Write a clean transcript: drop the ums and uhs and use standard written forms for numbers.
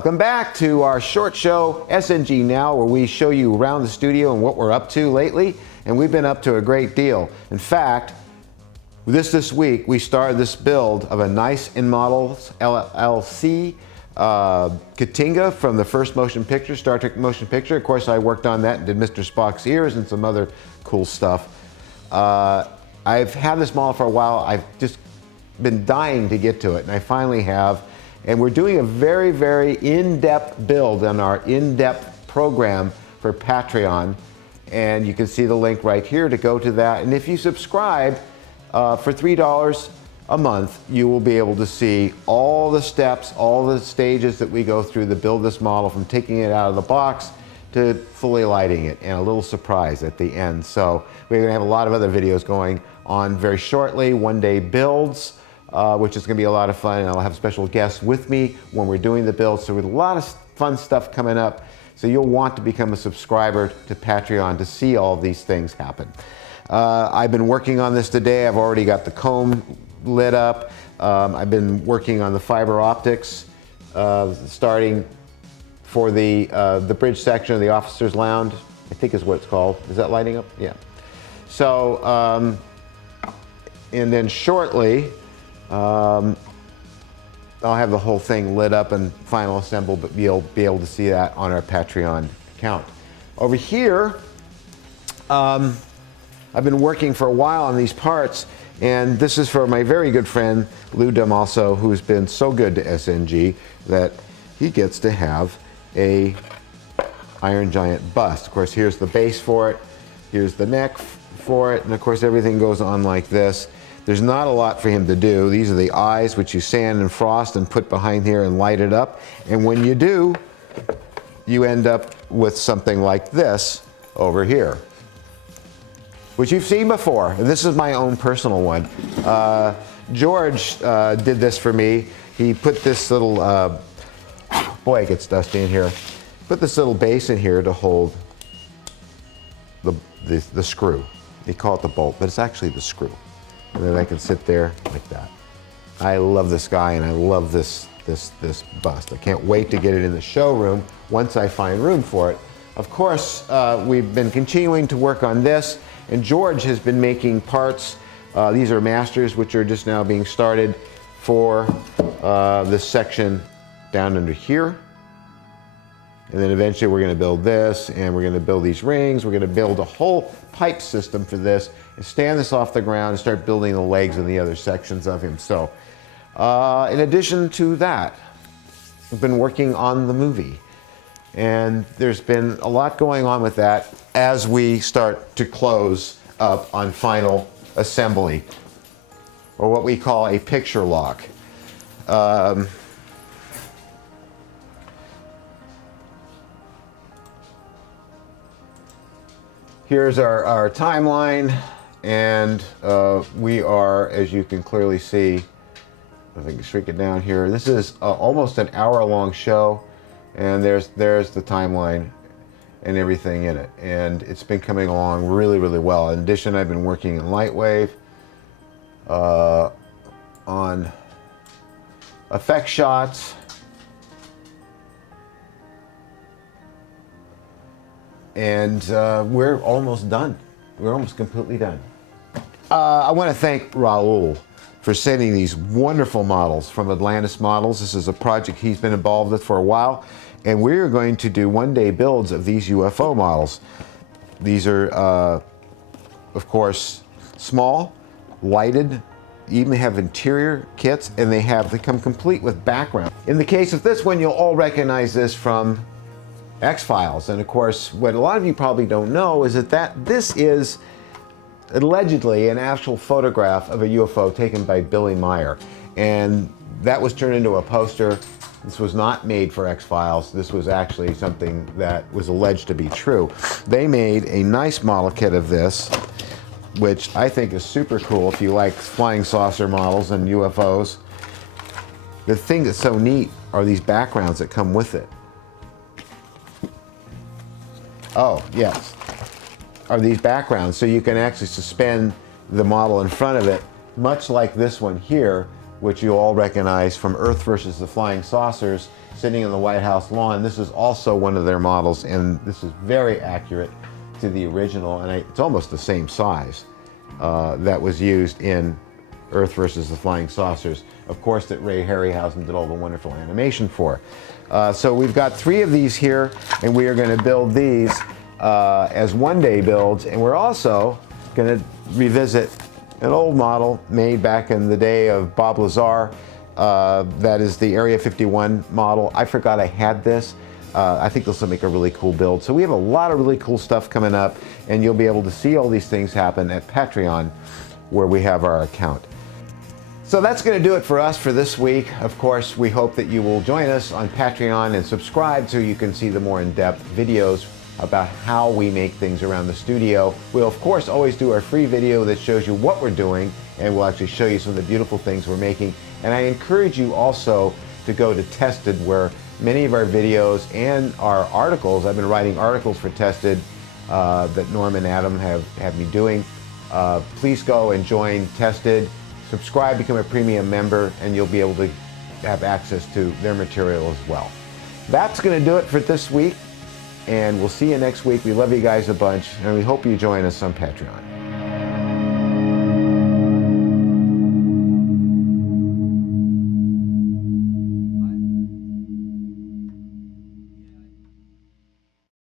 Welcome back to our short show, SNG Now, where we show you around the studio and what we're up to lately. And we've been up to a great deal. In fact, this week, we started this build of a nice InModels LLC Katinga from the first motion picture, Star Trek motion picture. Of course, I worked on that and did Mr. Spock's ears and some other cool stuff. I've had this model for a while. I've just been dying to get to it, and I finally have. And we're doing a very, very in-depth build on our in-depth program for Patreon. And you can see the link right here to go to that. And if you subscribe for $3 a month, you will be able to see all the steps, all the stages that we go through to build this model, from taking it out of the box to fully lighting it, and a little surprise at the end. So we're going to have a lot of other videos going on very shortly, one-day builds, which is going to be a lot of fun, and I'll have special guests with me when we're doing the build. So with a lot of fun stuff coming up, so you'll want to become a subscriber to Patreon to see all of these things happen. I've been working on this today. I've already got the comb lit up. I've been working on the fiber optics, starting for the bridge section of the officer's lounge, I think is what it's called. Is that lighting up? Yeah. So, and then shortly, I'll have the whole thing lit up and final assembled, but you'll be able to see that on our Patreon account. Over here, I've been working for a while on these parts, and this is for my very good friend Lou Damaso, who's been so good to SNG that he gets to have a Iron Giant bust. Of course, here's the base for it, here's the neck for it, and of course everything goes on like this. There's not a lot for him to do. These are the eyes, which you sand and frost and put behind here and light it up. And when you do, you end up with something like this over here, which you've seen before. And this is my own personal one. George did this for me. He put this little, boy, it gets dusty in here. Put this little base in here to hold the screw. They call it the bolt, but it's actually the screw. And then I can sit there like that. I love this guy, and I love this bust. I can't wait to get it in the showroom once I find room for it. Of course, we've been continuing to work on this, and George has been making parts. These are masters, which are just now being started for this section down under here. And then eventually we're going to build this, and we're going to build these rings. We're going to build a whole pipe system for this, and stand this off the ground and start building the legs and the other sections of him. So in addition to that, we've been working on the movie, and there's been a lot going on with that as we start to close up on final assembly, or what we call a picture lock. Here's our timeline, and we are, as you can clearly see, if I can shrink it down here, this is almost an hour-long show, and there's the timeline and everything in it, and it's been coming along really, really well. In addition, I've been working in Lightwave on effect shots, and we're almost done. We're almost completely done. I want to thank Raul for sending these wonderful models from Atlantis Models. This is a project he's been involved with for a while, and we're going to do one-day builds of these UFO models. These are, of course, small, lighted, even have interior kits, and they come complete with background. In the case of this one, you'll all recognize this from X-Files. And of course, what a lot of you probably don't know is that this is allegedly an actual photograph of a UFO taken by Billy Meyer. And that was turned into a poster. This was not made for X-Files. This was actually something that was alleged to be true. They made a nice model kit of this, which I think is super cool if you like flying saucer models and UFOs. The thing that's so neat are these backgrounds that come with it. Oh, yes, are these backgrounds. So you can actually suspend the model in front of it, much like this one here, which you all recognize from Earth versus the Flying Saucers, sitting on the White House lawn. This is also one of their models, and this is very accurate to the original, and it's almost the same size that was used in Earth versus the Flying Saucers, of course, that Ray Harryhausen did all the wonderful animation for. So we've got 3 of these here, and we are going to build these as one-day builds, and we're also going to revisit an old model made back in the day of Bob Lazar. That is the Area 51 model. I forgot I had this. I think this will make a really cool build. So we have a lot of really cool stuff coming up, and you'll be able to see all these things happen at Patreon, where we have our account. So that's going to do it for us for this week. Of course, we hope that you will join us on Patreon and subscribe so you can see the more in-depth videos about how we make things around the studio. We'll of course always do our free video that shows you what we're doing, and we'll actually show you some of the beautiful things we're making. And I encourage you also to go to Tested, where many of our videos and our articles, I've been writing articles for Tested that Norm and Adam have me doing. Please go and join Tested, subscribe, become a premium member, and you'll be able to have access to their material as well. That's going to do it for this week, and we'll see you next week. We love you guys a bunch, and we hope you join us on Patreon.